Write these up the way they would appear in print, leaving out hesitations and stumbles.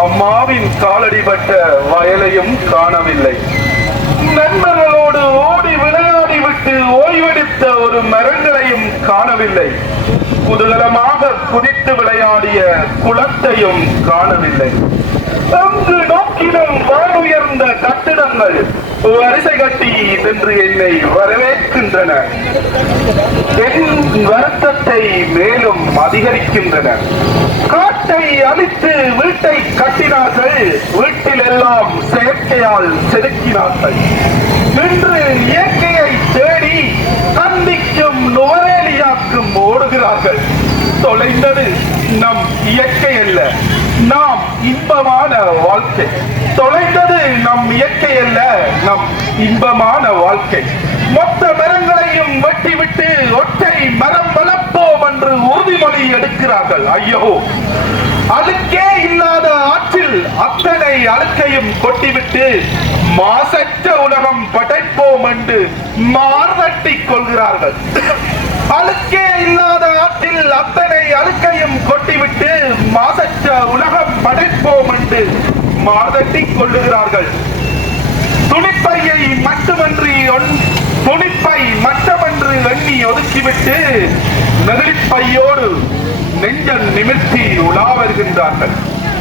அம்மாவின் காலடிபட்ட வயலையும் காணவில்லை. நண்பர்களோடு ஓடி விளையாடி விட்டு ஓய்வெடுத்த ஒரு மரங்களையும் காணவில்லை. குதூகலமாக குதித்து விளையாடிய குளத்தையும் காணவில்லை. அங்கு நோக்கிலும் வானுயர்ந்த கட்டிடங்கள் வரிசை கட்டி நின்று என்னை வரவேற்கின்றன. என் வருத்தத்தை மேலும் அதிகரிக்கின்றன. காட்டை அழித்து வீட்டை கட்டினார்கள். வீட்டில் எல்லாம் செயற்கையால் செதுக்கினார்கள். இன்று இயற்கையை தேடி தந்திக்கும் நுவரேலியாக்கும் ஓடுகிறார்கள். தொலைந்தது நம் இயற்கை அல்ல, நாம் இன்பமான வாழ்க்கை. தொலைந்தது நம் இயற்கை அல்ல, நம் இன்பமான வாழ்க்கை. மொத்த மரங்களையும் வெட்டிவிட்டு ஒற்றை மரம் வளர்ப்போம் என்று உறுதிமொழி எடுக்கிறார்கள். ஐயோ, அழுக்கே இல்லாத ஆற்றில் அத்தனை அழுக்கையும் கொட்டிவிட்டு மாசற்ற உலகம் படைப்போம் என்று மார்தட்டிக் கொள்கிறார்கள். அழுக்கே இல்லாத ஆற்றில் அத்தனை அழுக்கையும் கொட்டிவிட்டு மாசற்ற உலகம் படைப்போம் என்று மார்தட்டிக் கொள்ளுகிறார்கள். துணிப்பையை மட்டுமன்று எண்ணி ஒதுக்கிவிட்டு நெகிழிப்பையோடு நெஞ்சல் நிமிர்த்தி உலா வருகின்றார்கள்.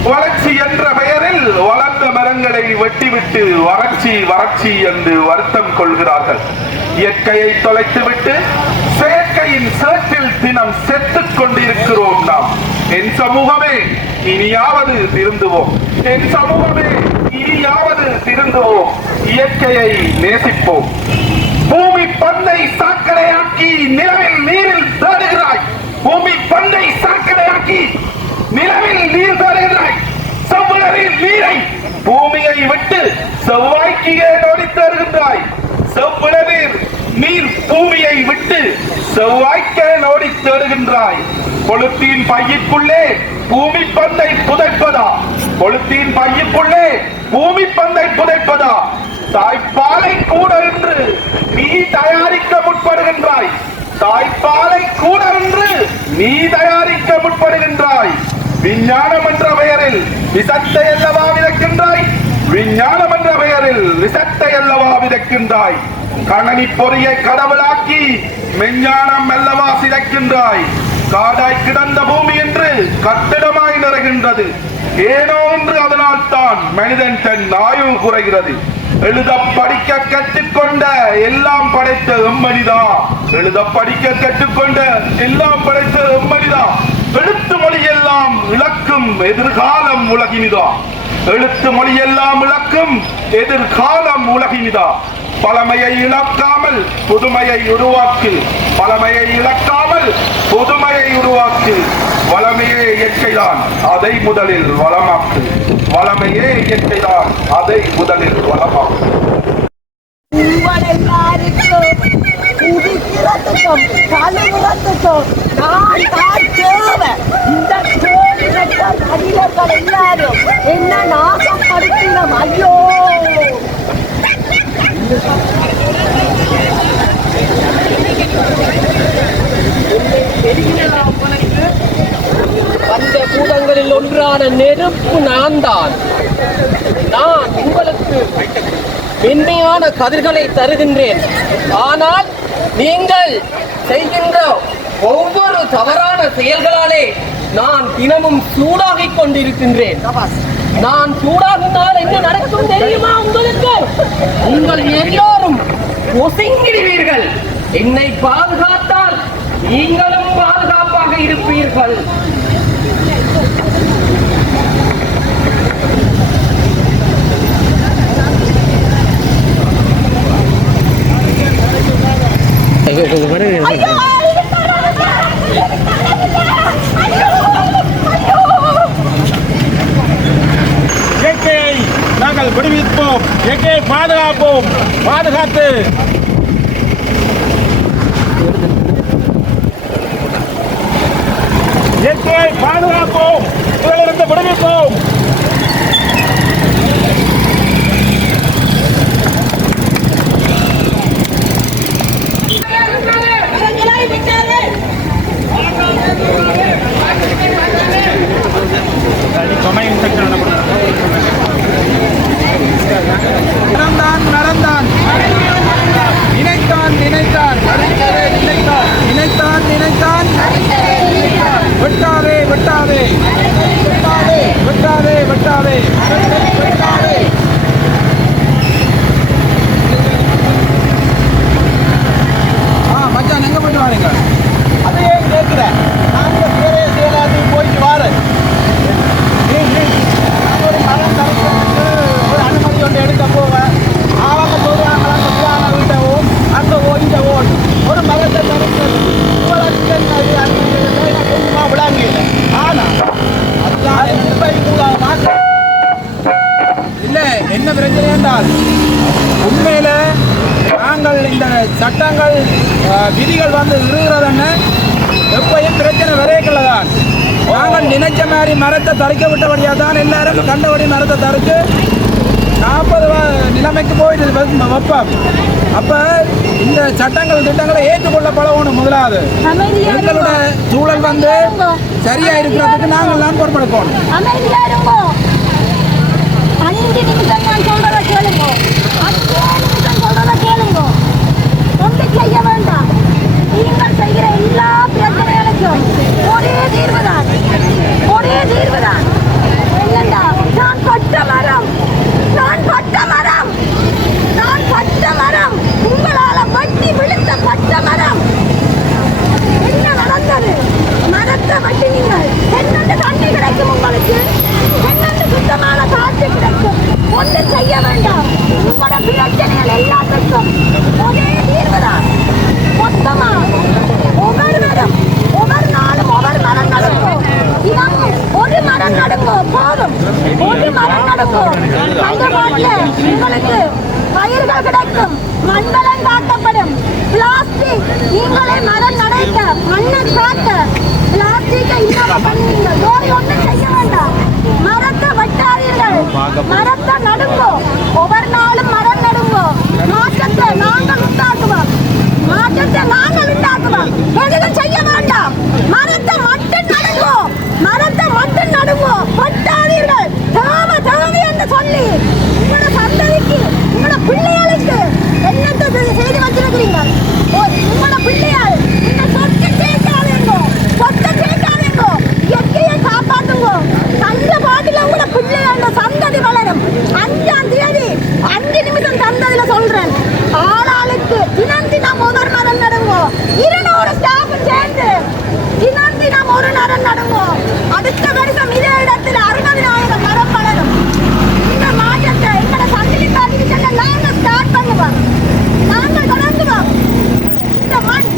வளர்ச்சி என்ற பெயரில் வளர்ந்த மரங்களை வெட்டிவிட்டு வறட்சி என்று வருத்தம் கொள்கிறார்கள். இயற்கையை தொலைத்துவிட்டு செயற்கையின் சேற்றில் தினம் செத்துக் கொண்டிருக்கிறோம் நாம். என் சமூகமே, இனியாவது திருந்துவோம். என் சமூகமே, இனியாவது திருந்துவோம். இயற்கையை நேசிப்போம். பூமி பந்தை சாக்கடையாக்கி நிலவில் நீரில் தேடுகிறாய். பூமி பந்தை சாக்கடையாக்கி நிலவில் நீர் தேடுகிறாய். செவ்விழரில் நீரை பூமியை விட்டு செவ்வாய்க்கு நோடி தருகின்றாய். செவ்விழரில் நீர் பூமியை விட்டு செவ்வாய்க்கு நோடி தேடுகின்றாய். கொளுத்தின் பையுக்குள்ளே பூமி பந்தை புதைப்பதா? கொளுத்தின் பையுக்குள்ளே பூமி பந்தை புதைப்பதா? தாய்ப்பாலை கூட என்று நீ தயாரிக்க முற்படுகின்றாய். தாய்ப்பாலை கூட என்று நீ தயாரிக்க முற்படுகின்றாய். விஞ்ஞானம் என்ற பெயரில் விசத்தை அல்லவா விதைக்கின்றாய். விஞ்ஞானம் என்ற பெயரில் விசத்தை அல்லவா விதைக்கின்றாய். கணனி பொறியை கடவுளாக்கி மெஞ்ஞானம் அல்லவா சிதைக்கின்றாய். காடாய் கிடந்த பூமி என்று கட்டிடமாய் நிறைகின்றது. ஏனோ என்று அதனால் தான் மனிதன் தன் ஆயுள் குறைகிறது. எழுத படிக்க கற்றுக்கொண்ட எல்லாம் படைத்த எம்மனிதா. எழுத படிக்க கற்றுக்கொண்ட எல்லாம் படைத்த எம்மனிதா. எழுத்து மொழி எல்லாம் இழக்கும் எதிர்காலம் உலகினிதா. எழுத்து மொழி எல்லாம் இழக்கும் எதிர்காலம் உலகினிதா. பழமையை இழக்காமல் புதுமையை உருவாக்கு. பழமையை இழக்காமல் புதுமையை உருவாக்கு. வளமையே இயற்கைதான், அதை முதலில் வளமாக்கு. வளமையே இயற்கைதான், அதை முதலில் வளமாக்கு. என்ன நாசம் படுத்தினோம். ஐயோ, அந்த பூதங்களில் ஒன்றான நெருப்பு நான் தான். நான் உங்களுக்கு மென்மையான கதிர்களை தருகின்றேன். ஆனால் நீங்கள் செய்கின்ற ஒவ்வொரு தவறான செயல்களாலே நான் தினமும் சூடாகிக் கொண்டிருக்கின்றேன். நான் சூடாகினால் என்ன நடக்கும் தெரியுமா உங்களுக்கு? உங்கள் எல்லோரும் ஒசுங்கிடுவீர்கள். என்னை பாதுகாத்தால் நீங்களும் பாதுகாப்பாக இருப்பீர்கள். இயற்கையை நாங்கள் விடுவிப்போம். இயற்கையை பாதுகாப்போம். பாதுகாத்து இயற்கையை பாதுகாப்போம். இதிலிருந்து விடுவிப்போம். Tadi komen மறந்தான் மறந்தான் நினைத்தான் நினைத்தான் நினைத்தான் நினைத்தான் நினைத்தான் வெட்டாதே வெட்டாதே வெட்டாதே வெட்டாதே வெட்டாதே வெட்டாதே. மச்சான் எங்க போயிட்டு வாருங்க? அதையே கேட்கிறேன். நான் பேரே சேராத்தையும் போயிட்டு வாரேன். ஒரு மரம் தரத்துக்கு ஒரு அனுமதி ஒன்று எடுக்க போவேன். அவங்க போடுவாங்க அந்த பிள்ளான வீட்டவும் அங்கே ஓய்ந்த ஓடு ஒரு மரத்தை தடுக்கிறது விளங்கல. ஆனால் அதுதான் இல்லை என்ன பிரச்சனை என்றால் உண்மையில நாங்கள் இந்த சட்டங்கள் விதிகள் வந்து இருக்கிறதுன்னு எப்பயும் பிரச்சனை விரைக்கலதான். நாங்கள் நினைச்ச மாதிரி மரத்தை தடுக்க விட்டபடியாக தான் எல்லாரும் கண்டபடி மரத்தை தடுத்து 40 நிலைமைக்கு போயிட்டு வைப்போம். அப்போ இந்த சட்டங்கள் திட்டங்களை ஏற்றுக்கொள்ள பழகணும். முதலாவது எங்களோட சூழல் வந்து சரியா இருக்கிறதுக்கு நாங்கள் தான் பொறுப்பெடுக்கணும். 5 நிமிஷம் நான் சொல்றத கேளுங்க. 5 நிமிஷம் சொல்றத கேளுங்க. ஒன்று செய்ய வேண்டாம். நீங்கள் செய்கிற எல்லா பிரச்சனைகளுக்கும் ஒரே தீர்வுதான். ஒரே தீர்வுதான். என்னண்டா நான் பட்ட மரம், நான் பட்ட மரம், நான் பட்ட மரம், உங்களால வட்டி விழுந்த பட்ட மரம். என்ன நடந்தது? மரத்தை வட்டி நீங்கள் என்னென்று தண்ணி கிடைக்கும் உங்களுக்கு? என்னென்று சுத்தமான காற்று கிடைக்கும்? ஒன்றும் செய்ய வேண்டாம். உங்களோட பிரச்சனைகள் எல்லாத்துக்கும் ஒரே தீர்வுதான். மொத்தமா ஒவ்வொரு மரம், ஒவ்வொரு நாளும் ஒவ்வொரு மரம் நடுங்கும். தினமும் ஒரு மரம் நடுங்கும் போதும். ஒரு மரம் நடுங்கும். அந்த நாட்டில் உங்களுக்கு பயிர்கள் கிடைக்கும், மண்வளம் காக்கப்படும். பிளாஸ்டிக் நீங்களே மரம் நடைக்க மண்ணை காக்க பிளாஸ்டிக்கை இல்லாம பண்ணுவீங்க. வேறு ஒன்றும் செய்ய வேண்டாம். மரத்தை வெட்டாதீர்கள். மரத்தை நடுங்கோ. ஒவ்வொரு நாளும் மரம் நடுங்கோ. மாற்றத்தை நாங்கள் உண்டாக்குவோம். மாற்றத்தை நாங்கள் உண்டாக்குவோம். எதுவும் செய்ய வேண்டாம். மரத்தை மட்டும் நடுங்கோ. மரத்தை மட்டும் நடுங்கோ. வெட்டாதீர்கள். தேவை தேவை என்று சொல்லி உங்களோட சந்ததிக்கு உங்களோட பிள்ளைகளுக்கு என்னத்தை செய்து வச்சிருக்கிறீங்க? உங்களோட பிள்ளையாள் இந்த சொத்தை சேர்க்காதீங்கோ. சொத்தை சேர்க்காதீங்கோ. இயற்கையை காப்பாற்றுங்கோ. தந்த பாட்டில உங்களோட பிள்ளைகளோட சந்ததி வளரும். 5ஆம் தேதி 5 நிமிஷம் தந்ததில சொல்றேன். ஆளாளுக்கு தினம் தினம் ஒரு மரம் நடுங்கோ. 200 ஸ்டாஃப் சேர்ந்து தினம் தினம் ஒரு மரம் நடுங்கோ. அடுத்த வருஷம் இதே இடத்துல 60,000 மரம் வளரும். இந்த மாற்றத்தை எங்களோட சந்ததி பாதிக்கிட்ட நாங்கள் ஸ்டார்ட் பண்ணுவோம். நாங்கள் தொடங்குவோம். இந்த மண்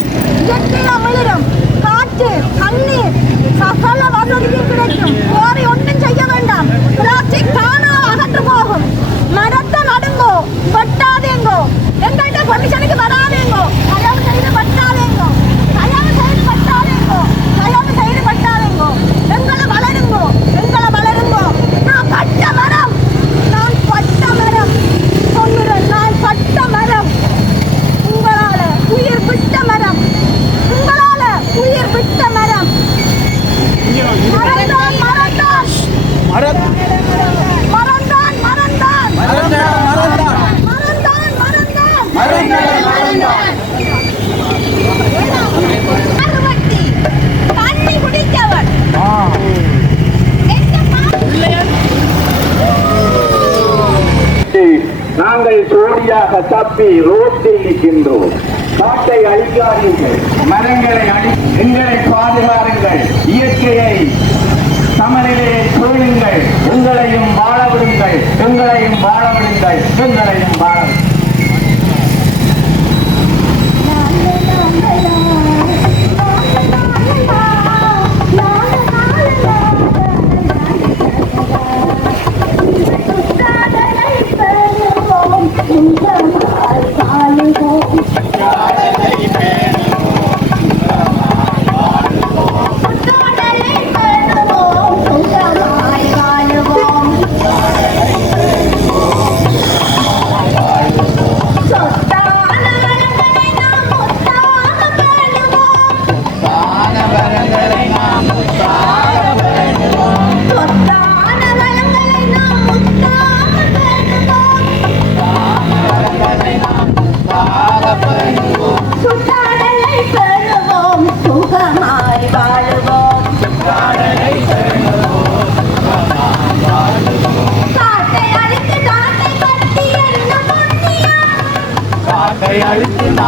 இயற்கையா மிளிரும். காற்று, தண்ணீர், சகல வசதியும் கிடைக்கும். வேறு ஒன்றும் செய்ய வேண்டாம். பிளாஸ்டிக் தானா அகற்று போகும். மரத்தை நடுங்கோ. வெட்டாதேங்கோ. எங்கள்கிட்ட பர்மிஷனுக்கு வராதேங்கோ. தயவு செய்து வெட்டாதேங்கோ. தயவு செய்து வெட்டாதேங்கோ. தயவு செய்து வெட்டாதேங்கோ. எங்களை வளருங்கோ. எங்களை வளருங்கோ. நான் பட்ட மரம். நான் பட்ட மரம். சொல்லுறேன், நான் பட்ட மரம். உங்களால உயிர் விட்ட மரம். உங்களால உயிர் விட்ட மரம். மறந்தான் மறந்தான் மறந்தான் மறந்தான் மறந்தான் மறந்தான் மறந்தான் மறந்தான் மறந்தான் அறுவட்டி தண்ணி குடித்தவன் நாங்கள் சோடியாக தப்பி ரோட்டில் நிற்கின்றோம். காட்டை அழிக்காதீர்கள், மரங்களை எங்களை பாதுகாருங்கள், இயற்கையை சமநிலையை சூழுங்கள், உங்களையும் வாழ விடுங்கள், எங்களையும் வாழ விடுங்கள், எங்களையும் வாழ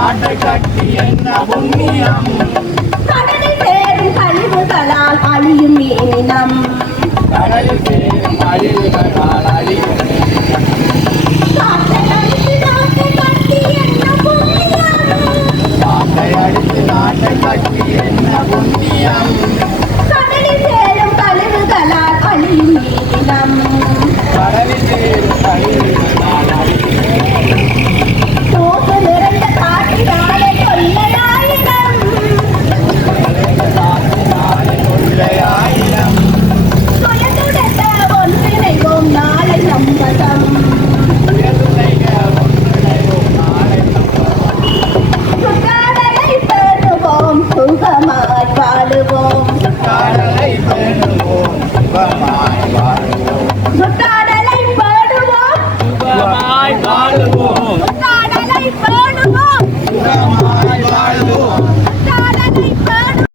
நாட்டை கட்டி என்ன புண்ணியம் கடலில் சேரும் கழிவுகளால் அழியும் மீனினம் கடலில் சேரும் அழிவுகளால் அழியும் நாட்டை அழித்து நாட்டை கட்டி என்ன புண்ணியம் நாட்டை அடித்து நாட்டை கட்டி என்ன புண்ணியம் கடலில் சேரும் கழிவுகளால் அழியும் மீனினம் கடலில் சேரும் அழிவுகளால் அழியும் சோப்பு நிறைந்த காற்றினாலே கொள்ளையாயிரம் கொள்ளையாயிரம் சுயதுடைத்த ஒன்றிணைவோம் நாளை நம்பதம் சுற்றாடலை பெறுவோம் சுகமாய் வாழுவோம் கடலை பெறுவோம் சுகமாய் வாழுவோம் சுற்றாடலை பெறுவோம் சுகமாய் வாழுவோம் சுற்றாடலை பெறுவோம் சுகமாய் வாழுவோம் சுற்றாடலை பெறுவோம்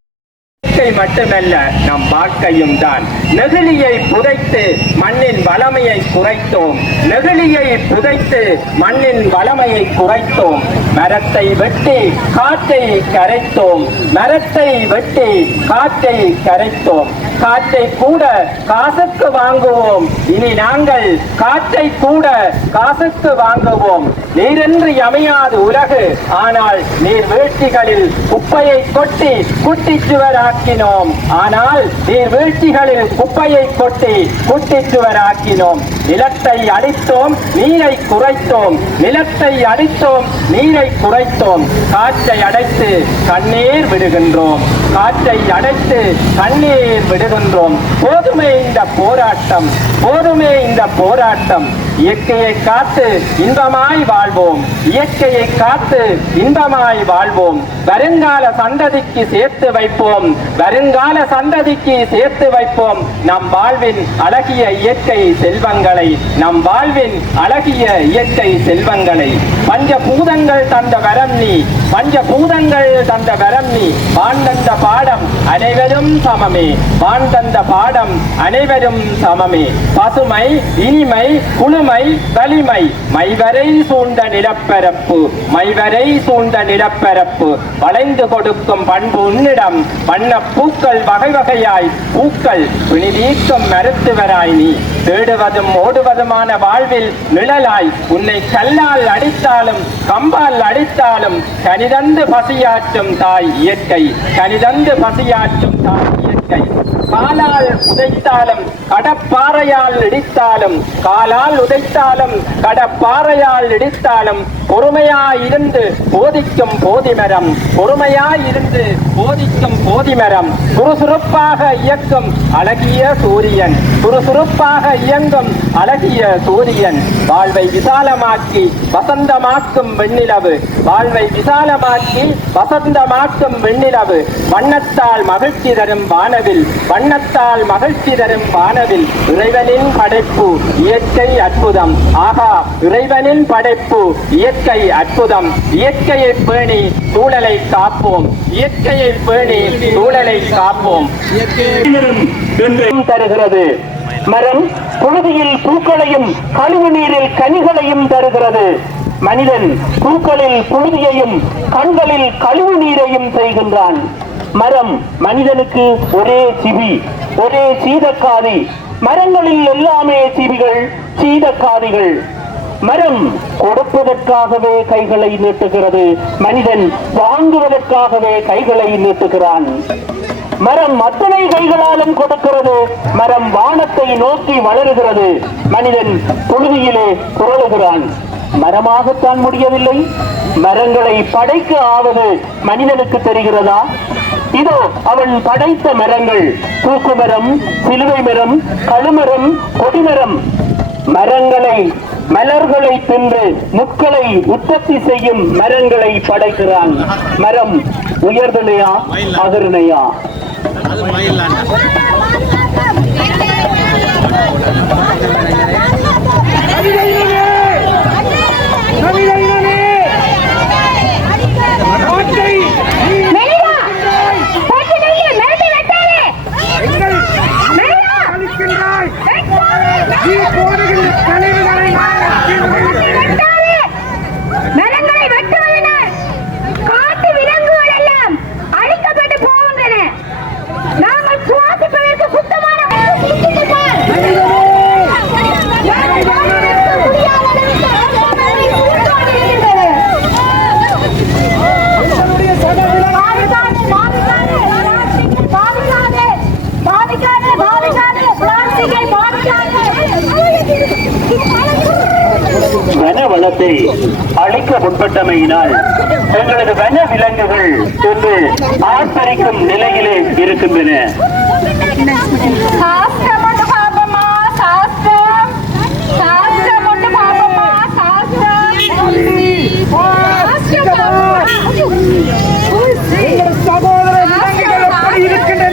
இயற்கை மட்டுமல்ல நம் வாழ்க்கையும் தான். நெகிழியை புதைத்து மண்ணின் வளமையை குறைத்தோம். நெகிழியை புதைத்து மண்ணின் வளமையை குறைத்தோம். மரத்தை வெட்டி காற்றை கரைத்தோம். மரத்தை வெட்டி காற்றை கரைத்தோம். காற்றை கூட காசுக்கு வாங்குவோம். இனி நாங்கள் காற்றை கூட காசுக்கு வாங்குவோம். நீரின்றி அமையாது உலகு. ஆனால் நீர் வீழ்ச்சிகளில் குப்பையை கொட்டி குட்டிச்சுவராக்கினோம். ஆனால் நீர் வீழ்ச்சிகளில் குப்பையை கொட்டி குட்டிச்சுவராக்கினோம். நிலத்தை அழித்தோம், நீரை குறைத்தோம். நிலத்தை அழித்தோம், நீரை குறைத்தோம். காற்றை அடைத்து கண்ணீர் விடுகின்றோம். காற்றை அடைத்து கண்ணீர் விடுகின்றோம். போதுமே இந்த போராட்டம், போதுமே இந்த போராட்டம். இயற்கையை காத்து இன்பமாய் வாழ்வோம். இயற்கையை காத்து இன்பமாய் வாழ்வோம். வருங்கால சந்ததிக்கு சேர்த்து வைப்போம். வருங்கால சந்ததிக்கு சேர்த்து வைப்போம் நம் வாழ்வின் அழகிய இயற்கை செல்வங்களை. நம் வாழ்வின் அழகிய இயற்கை செல்வங்களை. பஞ்சபூதங்கள் தந்த வரம் நீ, பஞ்சபூதங்கள் தந்த வரம் நீ. வான் தந்த பாடம் அனைவரும் சமமே, வான் தந்த பாடம் அனைவரும் சமமே. பசுமை, இனிமை, குளுமை, வலிமை, மைவரை சூழ்ந்த நிலப்பரப்பு, மைவரை சூழ்ந்த நிலப்பரப்பு. வளைந்து கொடுக்கும் பண்பு உன்னிடம். வண்ண பூக்கள் வகை வகையாய் பூக்கள் பிணிதீர்க்கும் மருத்துவராய் நீ. தேடுவதும் ஓடுவதுமான வாழ்வில் நிழலாய் உன்னை கல்லால் அடித்தாலும் கம்பால் அடித்தாலும் கனிதந்து பசியாற்றும் தாய் இயற்கை. கனிதந்து பசியாற்றும் தாய் இயற்கை. காலால் உதைத்தாலும் கடப்பாறையால் இடித்தாலும், காலால் உதைத்தாலும் கடப்பாறையால் இடித்தாலும் பொறுமையாயிருந்து போதிக்கும் போதிமரம். பொறுமையாயிருந்து போதிக்கும் போதிமரம். சுறுசுறுப்பாக இயக்கும் அழகிய சூரியன். சுறுசுறுப்பாக இயங்கும் அழகிய சூரியன். வாழ்வை விசாலமாக்கி வசந்தமாக்கும் வெண்ணிலவு. வாழ்வை விசாலமாக்கி வசந்தமாக்கும் வெண்ணிலவு. வண்ணத்தால் மகிழ்ச்சி தரும் வானவில். வண்ணத்தால் மகிழ்ச்சி தரும் வானவில். இறைவனின் படைப்பு இயற்கை அற்புதம். ஆகா, இறைவனின் படைப்பு இயற்கை அற்புதம். இயற்கையை பேணி சூழலை காப்போம். இயற்கையை பேணி சூழலை காப்போம். தருகிறது மரம். புழுதியில் பூக்களையும் கழிவு நீரில் கனிகளையும் தருகிறது. மனிதன் பூக்களில் புழுதியையும் கண்களில் கழிவு நீரையும் செய்கின்றான். மரம் மனிதனுக்கு ஒரே சிவி, ஒரே சீதக்காதி. மரங்களில் எல்லாமே சிவிகள், சீதக்காதிகள். மரம் கொடுப்பதற்காகவே கைகளை நீட்டுகிறது. மனிதன் வாங்குவதற்காகவே கைகளை நீட்டுகிறான். மரம் அத்தனை கைகளாலும் கொடுக்கிறது. மரம் வானத்தை நோக்கி வளருகிறது. மனிதன் புழுதியிலே புரளுகிறான். மரமாகத்தான் முடியவில்லை, மரங்களை படைக்க ஆவது மனிதனுக்கு தெரிகிறதா? இதோ அவன் படைத்த மரங்கள். தூக்கு மரம், சிலுவை மரம், கழுமரம், கொடிமரம். மரங்களை, மலர்களை தின்று முட்களை உற்பத்தி செய்யும் மரங்களை படைக்கிறான். மரம் உயர்தனையா அகர்ணையா? மரங்களை வெட்டுவதனால் வனத்தை அழிக்க முற்பட்டமையினால் எங்களது வன விலங்குகள் இன்று ஆர்ப்பரிக்கும் நிலையிலே இருக்கின்றன. சகோதர விலங்குகள் எப்படி இருக்கின்றன?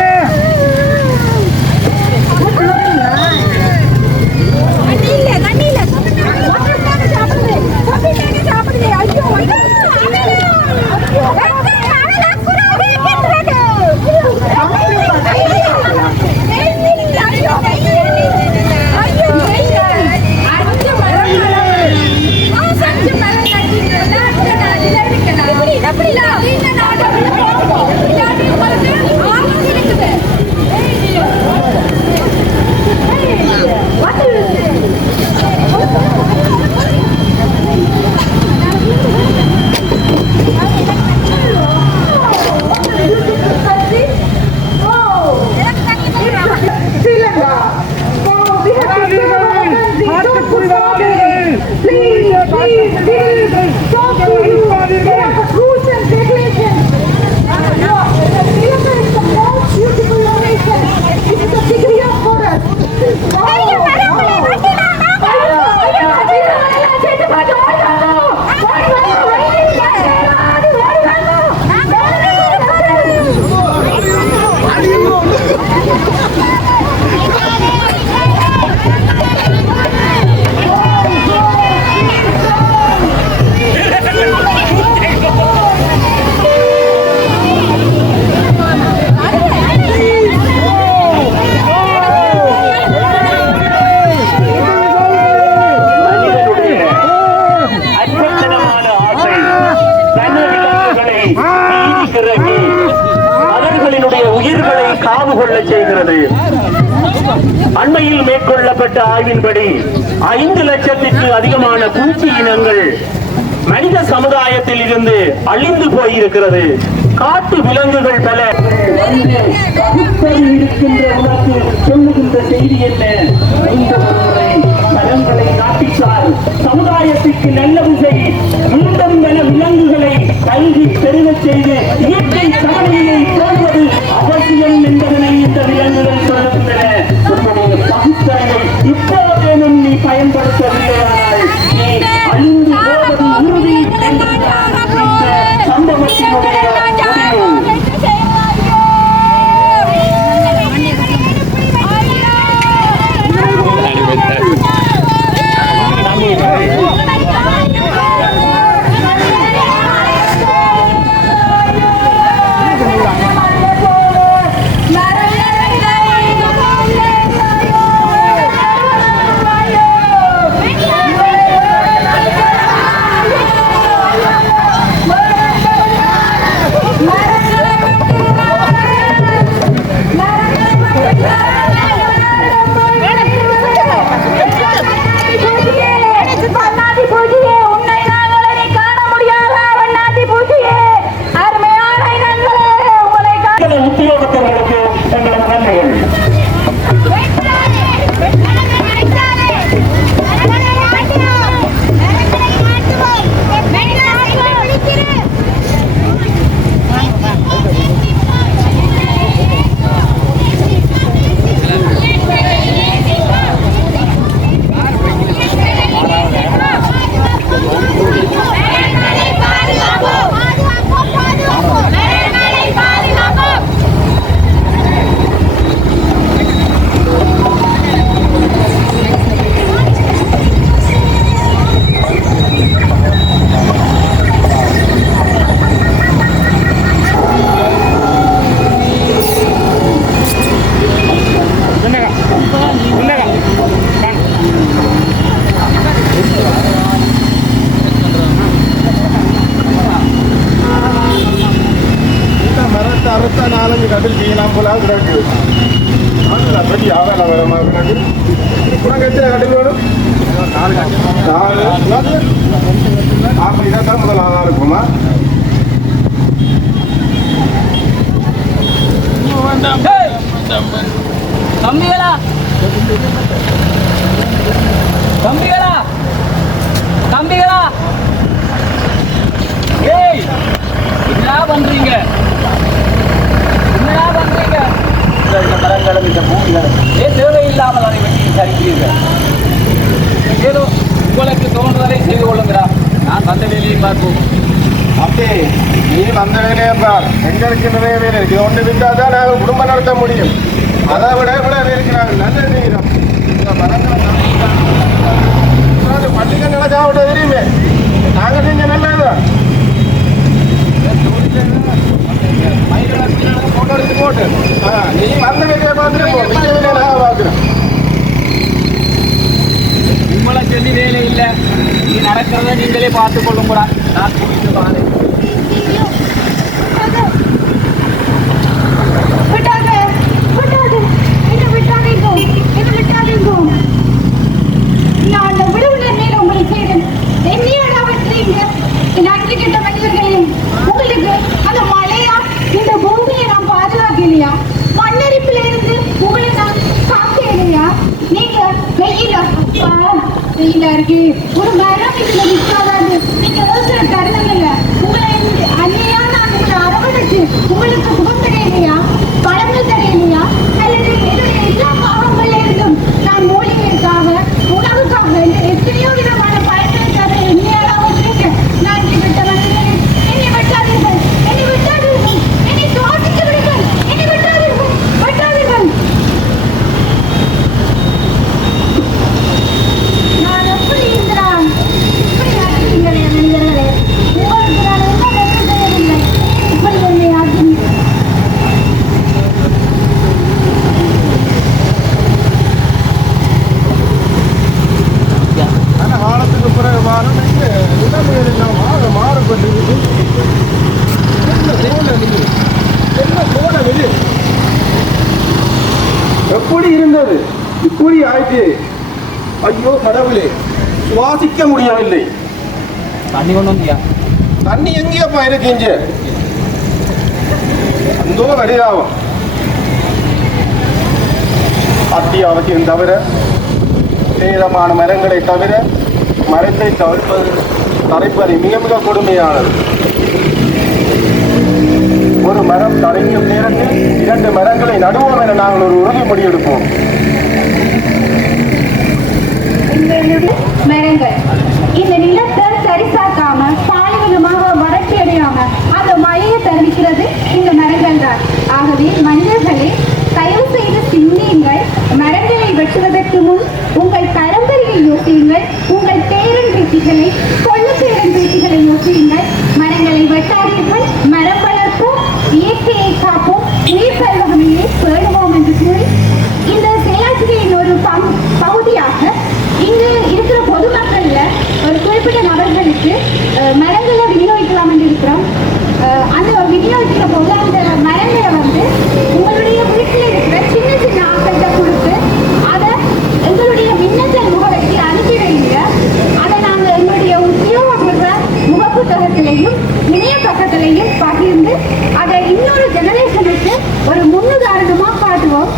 அவர்களினுடைய உயிர்களை காவு கொள்ள செய்கிறது. அண்மையில் மேற்கொள்ளப்பட்ட ஆய்வின்படி 5 லட்சத்திற்கு அதிகமான பூச்சி இனங்கள் மனித சமுதாயத்தில் இருந்து அழிந்து போயிருக்கிறது. காட்டு விலங்குகள் பல இருக்கின்ற உனக்கு சொல்லுகின்ற செய்தி என்ன? இந்த மரங்களை நாட்டித்தால் சமுதாயத்திற்கு நல்லது செய். மீண்டும் பல விலங்குகளை கல்வி பெருகச் செய்து இயற்கை சமநிலையை போடுவது அவசியம் என்பதனை இந்த விலங்குகள் சொல்லுகின்றன. உன்னுடைய பகுத்தறிவை இப்போதேனும் நீ பயன்படுத்தவில்லையானால் நீ அழிந்து போவது உறுதி சம்பவத்தினுடைய அறுத்த 4-5 கட்டில் செய்யலாம் போல கிடக்கு. பெரிய ஆதாரம் கிடக்கு. உனக்கு எத்தனை கட்டில் வேணும்? 4 இதான் முதல் ஆதாரம் இருக்குமா? தம்பிகளா தம்பிகளா தம்பிகளா பண்றீங்க? என்னடா பண்றீங்க? இந்த மரங்களும் இந்த பூமிகளும் ஏன் தேவையில்லாமல் அதை வெட்டி சரிக்கிறீர்கள்? ஏதோ உங்களுக்கு தோன்றுதலை செய்து கொள்ளுங்கிறா. நான் வந்த வேலையை பார்ப்போம். அப்படி நீ வந்த வேலையை பார். எங்களுக்கு நிறைய வேலை இருக்கு. ஒன்று விட்டால் தான் நாங்கள் குடும்பம் நடத்த முடியும். அதை விட வேலைக்கு நாங்கள் நல்ல செய்கிறோம். இந்த மரங்களை பண்டிகை நடக்காவிட தெரியுமே. நாங்கள் செஞ்ச நல்லதுதான். போட்டோ எடுத்து போட்டு நீ வந்த வேலையை பார்த்துட்டு போ. மிச்ச வேலையை நான் பார்க்குறேன். உங்களை சொல்லி வேலை இல்லை. நீ நடக்கிறத நீங்களே பார்த்து கொள்ளுங்கடா. நான் கூட்டிட்டு வாங்க. ஒரு மரம் இதுல நிற்காதாது. நீங்க யோசனை தருணங்கள்ல உங்களை அன்னையா நான் உங்களை அரவணைச்சு உங்களுக்கு சுகம் தரையிலையா, பழங்கள் தரையிலையா, அல்லது என்னுடைய எல்லா பாவங்கள்ல இருந்தும் நான் மூலிகைக்காக உணவுக்காக எத்தனையோ விதமான பயன்களை தர என்னையாவது நான் விட்டவன். என்னை வெட்டாதீர்கள், என்னை வெட்டாதீர்கள், என்னை சுவாசிக்க விடுங்கள், என்னை வெட்டாதீர்கள், வெட்டாதீர்கள். நான் எப்படி இருக்கிறான்? இப்படி ஆக்குறீங்களே மனிதர்களே. உங்களுக்கு நான் என்ன நன்மை செய்யவில்லை. இப்படி என்னை ஆக்குறீங்க. ஆனால் காலத்துக்கு பிறகு மாறும் நிலைமையெல்லாம் மாறுபட்டு எப்படி இருந்தது இப்படி ஆயிட்டு? ஐயோ கடவுளே, சுவாசிக்க முடியவில்லை. தண்ணி கொண்டு வந்தியா? தண்ணி எங்கேயப்பா இருக்கீங்க? அந்தோ வரிதாவும் அத்தியாவசியம் தவிர, சேதமான மரங்களை தவிர மரத்தை தரைப்பது மிக மிக கொடுமையானது. ஒரு மரம் தரைக்கும் நேரத்தில் 2 மரங்களை நடுவோம் என நாங்கள் ஒரு உறுதிமொழி எடுப்போம். மரங்கள் இந்த நிலத்தை சரிசாக்காம பாலைவனமாக வறட்சி அடையாம அந்த மழையை தெரிவிக்கிறது இந்த மரங்கள் தான். ஆகவே மனிதர்களே, தயவு செய்து சிந்தியுங்கள். மரங்களை வெட்டுவதற்கு முன் உங்கள் பரம்பரையை யோசியுங்கள். உங்கள் பேரன் பேத்திகளை, கொள்ளு பேரன் பேத்திகளை யோசியுங்கள். மரங்களை வெட்டாதீர்கள். மரம் வளர்ப்போம், இயற்கையை காப்போம், நீர் பருவமையை பேணுவோம் என்று கூறி இந்த செயலாட்சியின் ஒரு பகுதியாக இங்கு இருக்கிற பொதுமக்கள்ல ஒரு குறிப்பிட்ட நபர்களுக்கு மரங்களை விநியோகிக்கலாம் என்று இருக்கிறோம். அந்த விநியோகிக்கிற போது அந்த மரங்களை உங்களுடைய வீட்டில் இருக்கிற சின்ன சின்ன ஆக்கள்கிட்ட கொடுத்து அதை எங்களுடைய மின்னஞ்சல் முகவரிக்கு அனுப்பி வைங்க. அதை நாங்கள் எங்களுடைய உத்தியோகபூர்வ முகப்புத்தகத்திலையும் இணைய பக்கத்திலையும் பகிர்ந்து அதை இன்னொரு ஜெனரேஷனுக்கு ஒரு முன்னுதாரணமாக காட்டுவோம்.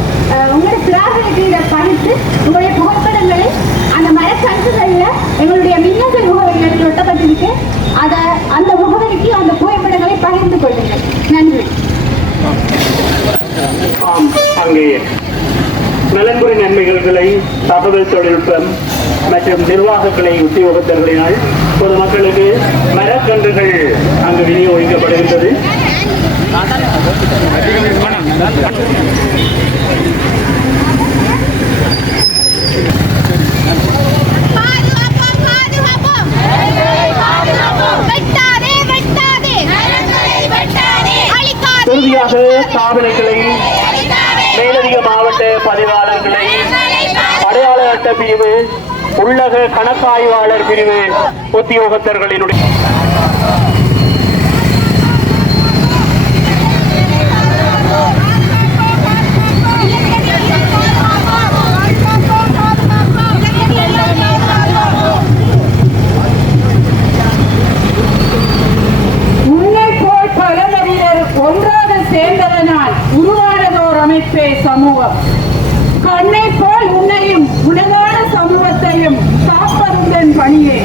உங்களுடைய சிறார்களுக்கு இதை பகிர்ந்து உங்களுடைய புகைப்படங்களை அந்த மரக்கன்றுகளில் எங்களுடைய மின்னஞ்சல் முகவரிகளில் ஒட்டப்பட்டிருக்கு. அதை அந்த முகவரிக்கு அந்த புகைப்படங்களை பகிர்ந்து கொள்ளுங்கள். நன்றி. அங்கே நலன்புரி நன்மைகளை தகவல் தொழில்நுட்பம் மற்றும் நிர்வாகக்கலை உத்தியோகத்தர்களினால் பொதுமக்களுக்கு மரக்கன்றுகள் அங்கு விநியோகிக்கப்படுகின்றது. இறுதியாக சாதனைகளை மேலதிக மாவட்ட பதிவாளர்களை அடையாள அட்டை பிரிவு, உள்ளக கணக்காய்வாளர் பிரிவு உத்தியோகத்தர்களினுடைய அமைப்பே சமூகம். கண்ணை போல் உன்னையும் உலகான சமூகத்தையும் காப்பதுடன் பணியே.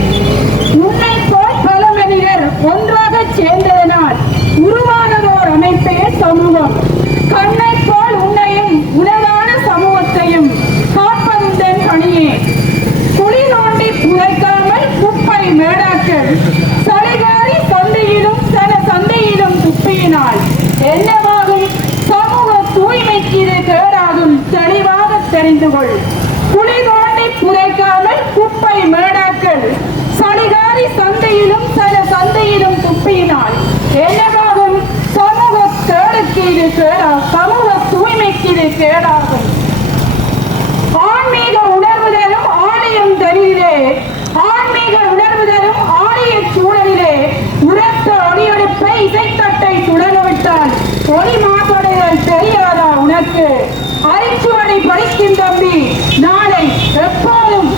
உன்னை போல் பல மனிதர் ஒன்று சளிகாரி சந்தையிலும் சில சந்தையிலும் துப்பியினால் என்னவாகும்? சமூக தூய்மைக்கு இது கேடாகும். தெளிவாக தெரிந்து கொள். குழி தோண்டி புதைக்காமல் குப்பை மேடாக்கள். சளிகாரி சந்தையிலும் சில சந்தையிலும் துப்பியினால் என்னவாகும்? சமூக கேடுக்கு இது கேடாகும். சமூக தூய்மைக்கு இது கேடாகும். ஆன்மீக உணர்வு தரும் ஆலயம் தனியிலே, ஆன்மீக உணர்வு தரும் ஆலய சூழலிலே உரத்த ஒளியெடுப்பை இசைத்தட்டை சுடரவிட்டால் ஒளி மாசடைதல் தெரியாதா உனக்கு? அரிச்சுவடை படிக்கும் தம்பி, நாளை எப்போதும்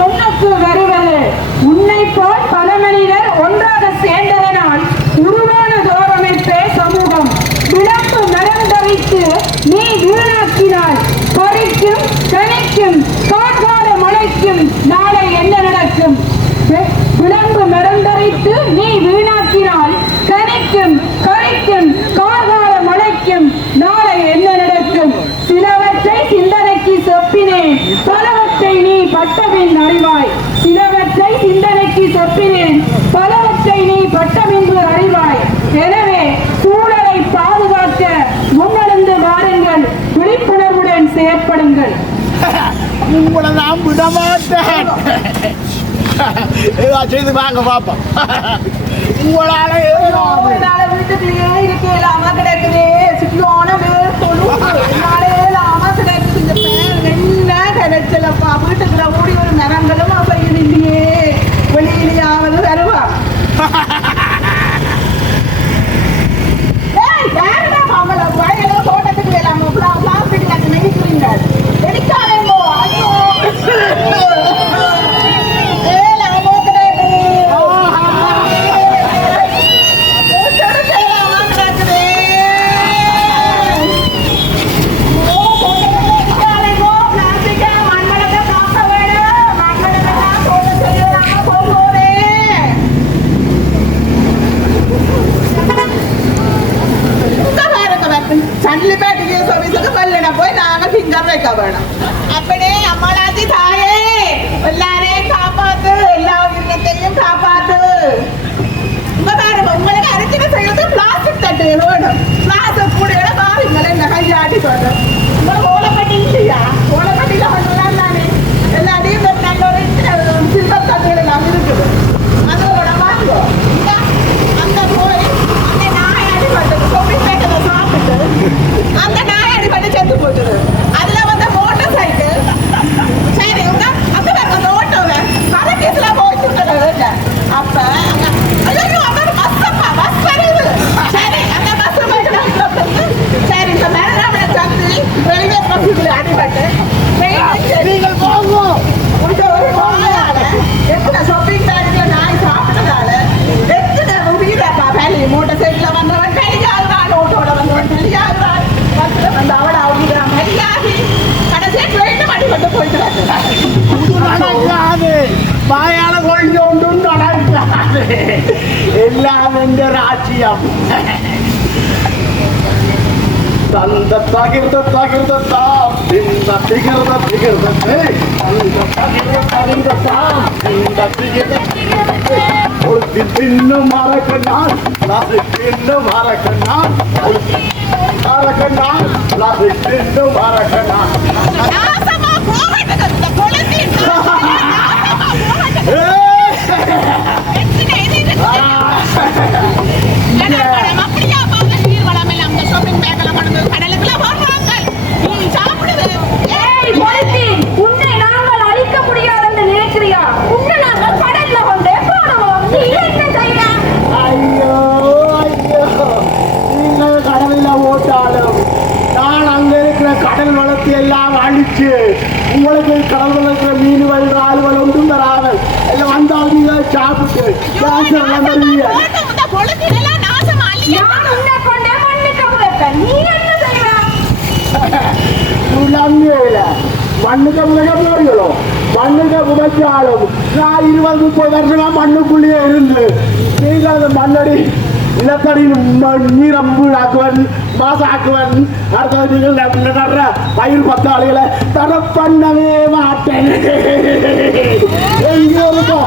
முன்னுக்கு வருவது. உன்னை போல் பல மனிதர் ஒன்றாக சேர்ந்ததனால் உருவான தோரமைப்பே சமூகம். விளம்பு மறந்தவைத்து நீ வீணாக்கினால் பறிக்கும் கணிக்கும் காற்கால மழைக்கும் நாளை என்ன நடக்கும்? விளம்பு மறந்தரைத்து நீ வீணாக்கினால் கணிக்கும் கரைக்கும் கார்கால மழைக்கும் நாளை என்ன நடக்கும்? சிலவற்றை சிந்தனைக்கு சொப்பினேன், பலவற்றை நீ பட்டபின் அறிவாய். சிலவற்றை சிந்தனைக்கு சொப்பினேன், பலவற்றை நீ பட்டபின்பு அறிவாய். எனவே சூழலை பாதுகாக்க முன்னெழுந்து வாருங்கள், விழிப்புணர்வுடன் செயற்படுங்கள். உங்களை நான் விட மாட்டேன். ஏதோ செய்து வாங்க பாப்போம். உங்களால வீட்டுக்குள்ளேயே இருக்கலாமா கிடக்குது. சிக்கலான கிடக்குது. இந்த பேர் என்ன கிடைச்சலப்பா. வீட்டுக்குள்ள ஓடி ஒரு மரங்களும் அப்பையில் இல்லையே. வெளியிலேயாவது வருவா. வயலோ தோட்டத்துக்கு வேலாமோ பிளாஸ்டிக் நெடிக்கிறீங்க. நெடிக்காதேங்கோ. ஐயோ அப்பனே அம்மாளாச்சி தாயே எல்லாரையும் காப்பாத்து, எல்லா உயிரினத்தையும் காப்பாத்து. உங்களுக்கு அரிசினை செய்யறது பிளாஸ்டிக் தட்டு வேணும். பிளாஸ்டிக் கூட பாருங்களேன். இந்த கையாட்டி சொல்றேன். உங்களுக்கு ஓலப்பட்டி இல்லையா? ஓலப்பட்டியில பண்ணலாம் தானே. எல்லாத்தையும் சில்வர் தட்டுகள் எல்லாம் இருக்குது. அதோட மாற்றுவோ. அந்த போய் அந்த நாய் அடிபட்டு கொப்பி பேட்டதை சாப்பிட்டு அந்த நாய் அடிபட்டு செத்து போட்டுரு. அதுல வந்து மோட்டார் சைக்கிள் சரி அப்ப அந்த ஓட்டோவை கரக்கீசுல போயிட்டு அப்ப ஐயோ அந்த பஸ்ஸப்பா பஸ் வருது. சரி அந்த பஸ் சரி இந்த மேல சந்தி வெளியே பஸ்ஸுல அடிபட்டு நீங்கள் போங்க. ஒரு நோயால எத்தனை ஷாப்பிங் பேக்ல நாய் சாப்பிட்டதால எத்தனை உயிரப்பா வேலி. மோட்டார் சைக்கிள்ல வந்தவன் வெளியாகிறான், ஓட்டோட வந்தவன் வெளியாகிறான், பஸ்ல வந்து அவட அவங்க மரியாதை கடைசியா ட்ரெயின் அடிபட்டு போயிட்டு நடக்காது. வாயால கொண்டு நடக்காது. எல்லாம் எங்க ராஜ்யம். தந்த தகிர்ந்த தகிர்ந்தாம் இந்த திகிர்ந்த திகிர்ந்தே அந்த தகிர்ந்த தகிர்ந்தாம் இந்த திகிர்ந்த ஒரு பின்னு மறக்கனால் அது பின்னு மறக்கனால் மறக்கனால் அது பின்னு மறக்கனால் நாசமா போகட்டும் இந்த குழந்தை. அப்படியா பாக்க நீர் வளம் எல்லாம் அந்த ஷாப்பிங் பேக்ல கொண்டு கடலுக்குள்ள போடுறாங்க. நீ சாப்பிடுது. ஏய் பொறுத்தி, உன்னை நாங்கள் அழிக்க முடியாதுன்னு நினைக்கிறியா? உன்னை நாங்கள் கடல்ல கொண்டே போடுவோம். நீ என்ன செய்யலாம்? ஐயோ ஐயோ, நீங்கள் கடலில் ஓட்டாலும் நான் அங்க இருக்கிற கடல் வளத்தை எல்லாம் அழிச்சு உங்களுக்கு கடல் வளர்க்கிற மீன் வயல் ஆளுகள் ஒன்றும் தராது. எல்லாம் வந்தால் நீங்கள் சாப்பிட்டு கேன்சர் வந்துடுவீங்க. நான் உன்னை கொண்டே மண்ணுக்கு புதைப்பேன். நீ என்ன செய்யலாம்? மண்ணுக்கு புதைக்க போறீங்களோ? மண்ணுக்கு புதைச்சாலும் நான் 20-30 வருஷமா மண்ணுக்குள்ளேயே இருந்து நீங்கள் அந்த மண்ணடி நிலத்தடியில் நீரம் ஆக்குவன் மாசாக்குவன். அடுத்தது நீங்கள் நடுற பயிர் பத்தாளிகளை தர பண்ணவே மாட்டேன். எங்கே இருக்கும்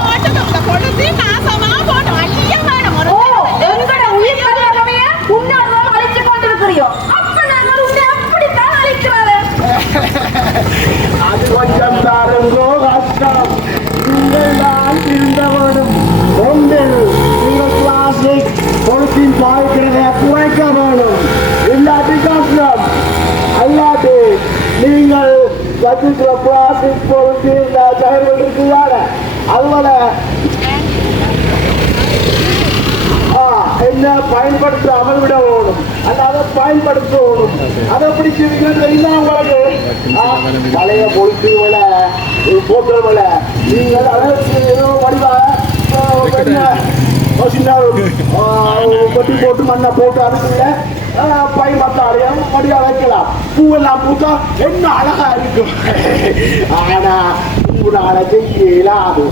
செயல்கள் இருக்குதான அதுபோல என்ன பயன்படுத்தாமல் விட ஓடும் அல்லாத பயன்படுத்த ஓடும் அதை பிடிச்சிருக்கீங்க உங்களுக்கு பழைய பொருட்களை போட்டோல நீங்கள் அதை வடிவாக கொட்டி போட்டு மண்ணை போட்டு அதுக்குள்ள பை மத்தாலையும் மடியா வைக்கலாம் பூவெல்லாம் பூத்தா என்ன அழகா இருக்கும் ஆனா உங்களால செய்ய இயலாது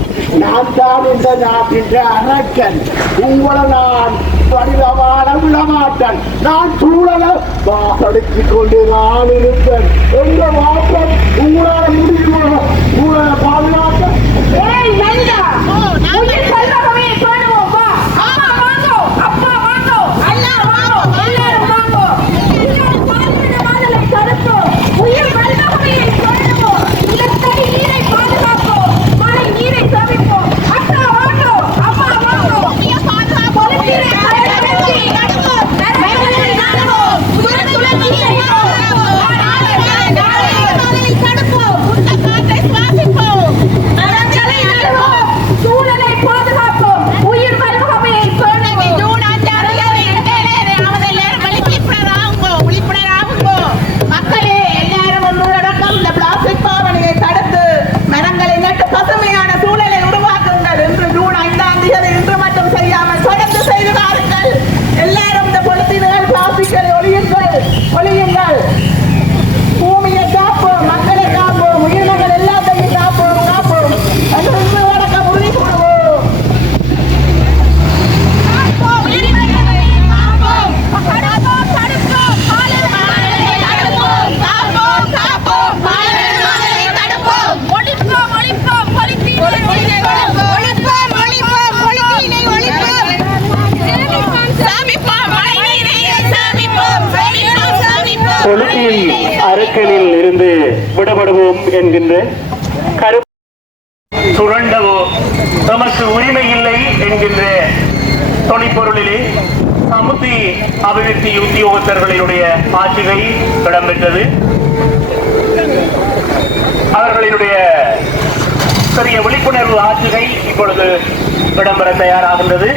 நான் தான் இந்த நாட்டின் அரக்கன் உங்களை நான் வடிவமான விடமாட்டேன் நான் சூழலை வாசடித்துக் கொண்டு நான் இருப்பேன் எந்த மாற்றம் உங்களால முடியுமோ சூழலை பாதுகாக்க பூமியை காப்போம் மக்களை காப்போம் உயிரினங்கள் எல்லாத்தையும் காப்போம் காப்போம் அது வழக்கம் உறுதி கூடுவோம் கொளுத்தியின் அரக்கனில் இருந்து விடுபடுவோம் என்கின்ற கரு சுரண்டவோ நமக்கு உரிமை இல்லை என்கின்ற தொனிப்பொருளிலே சமுத்தி அபிவிருத்தி உத்தியோகத்தர்களினுடைய ஆட்சிகை இடம்பெற்றது. அவர்களினுடைய பெரிய விழிப்புணர்வு ஆட்சிகை இப்பொழுது இடம்பெற தயாராகின்றது.